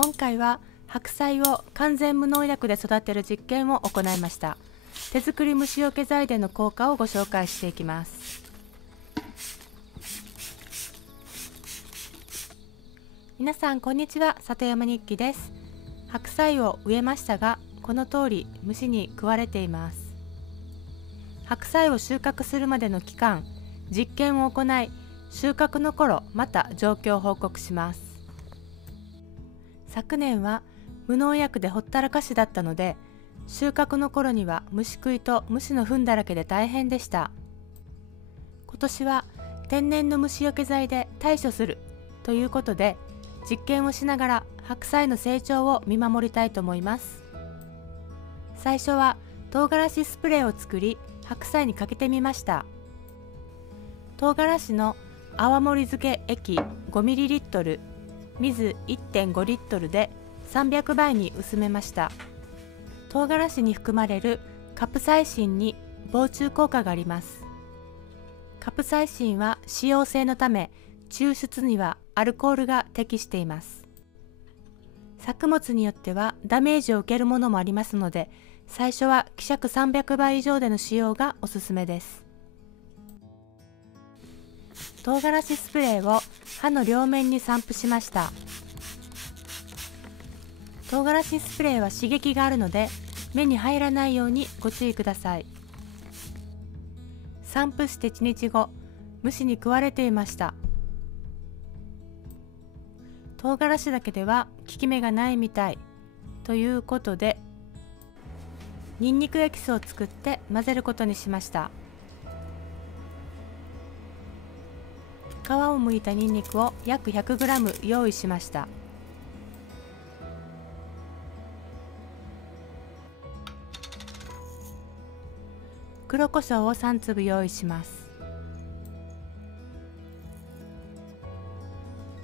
今回は白菜を完全無農薬で育てる実験を行いました。手作り虫除け剤での効果をご紹介していきます。皆さんこんにちは、里山日記です。白菜を植えましたが、この通り虫に食われています。白菜を収穫するまでの期間、実験を行い、収穫の頃また状況を報告します。昨年は無農薬でほったらかしだったので、収穫の頃には虫食いと虫の糞だらけで大変でした。今年は天然の虫除け剤で対処するということで、実験をしながら白菜の成長を見守りたいと思います。最初は唐辛子スプレーを作り、白菜にかけてみました。唐辛子の泡盛漬け液 5ml、水 1.5 リットルで300倍に薄めました。唐辛子に含まれるカプサイシンに防虫効果があります。カプサイシンは脂溶性のため、抽出にはアルコールが適しています。作物によってはダメージを受けるものもありますので、最初は希釈300倍以上での使用がおすすめです。唐辛子スプレーを刃の両面に散布しました。唐辛子スプレーは刺激があるので、目に入らないようにご注意ください。散布して1日後、虫に食われていました。唐辛子だけでは効き目がないみたいということで、ニンニクエキスを作って混ぜることにしました。皮を剥いたニンニクを約 100g 用意しました。黒胡椒を3粒用意します。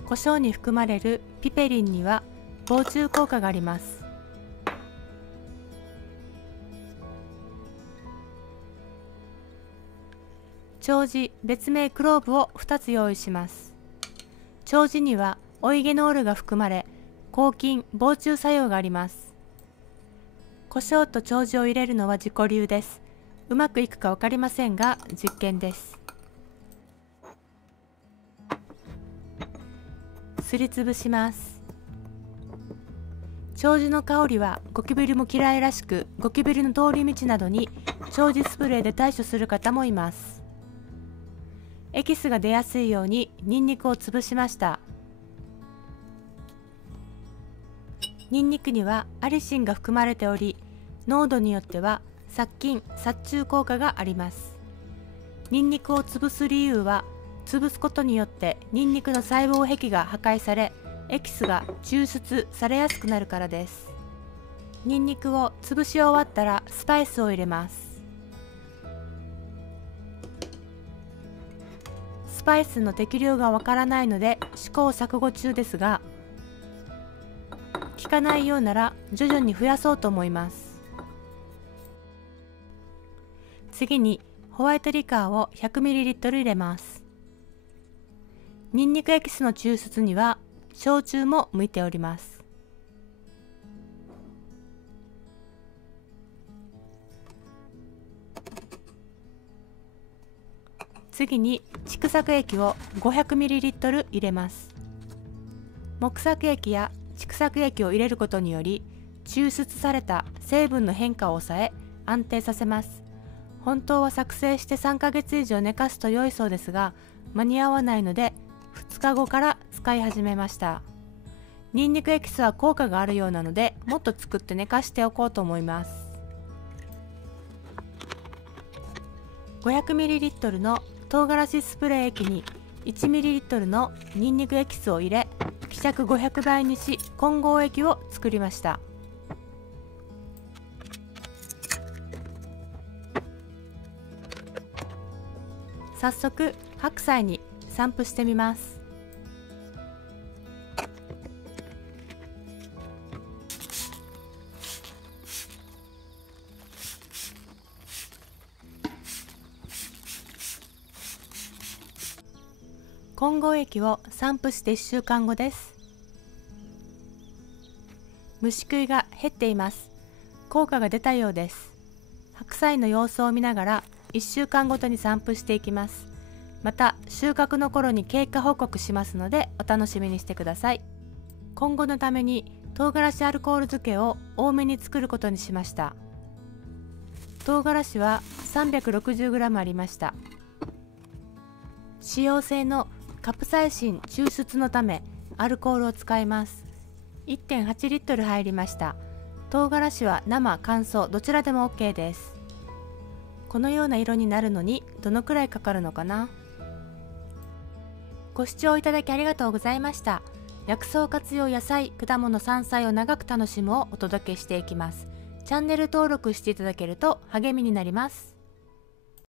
胡椒に含まれるピペリンには防虫効果があります。丁子、別名クローブを2つ用意します。丁子にはオイゲノールが含まれ、抗菌・防虫作用があります。胡椒と丁子を入れるのは自己流です。うまくいくか分かりませんが、実験です。すりつぶします。丁子の香りはゴキブリも嫌いらしく、ゴキブリの通り道などに丁子スプレーで対処する方もいます。エキスが出やすいようにニンニクを潰しました。ニンニクにはアリシンが含まれており、濃度によっては殺菌・殺虫効果があります。ニンニクを潰す理由は、潰すことによってニンニクの細胞壁が破壊され、エキスが抽出されやすくなるからです。ニンニクを潰し終わったらスパイスを入れます。スパイスの適量がわからないので試行錯誤中ですが、効かないようなら徐々に増やそうと思います。次にホワイトリカーを 100ml 入れます。ニンニクエキスの抽出には焼酎も向いております。次に竹作液を 500ml 入れます。木作液や竹作液を入れることにより、抽出された成分の変化を抑え安定させます。本当は作成して3ヶ月以上寝かすと良いそうですが、間に合わないので2日後から使い始めました。ニンニクエキスは効果があるようなので、もっと作って寝かしておこうと思います。 500ml の唐辛子スプレー液に 1ml のニンニクエキスを入れ、希釈500倍にし混合液を作りました。早速白菜に散布してみます。混合液を散布して1週間後です。虫食いが減っています。効果が出たようです。白菜の様子を見ながら1週間ごとに散布していきます。また収穫の頃に経過報告しますのでお楽しみにしてください。今後のために唐辛子アルコール漬けを多めに作ることにしました。唐辛子は 360g ありました。使用性のカプサイシン抽出のためアルコールを使います。 1.8 リットル入りました。唐辛子は生乾燥どちらでも OK です。このような色になるのにどのくらいかかるのかな。ご視聴いただきありがとうございました。薬草活用野菜、果物、山菜を長く楽しむをお届けしていきます。チャンネル登録していただけると励みになります。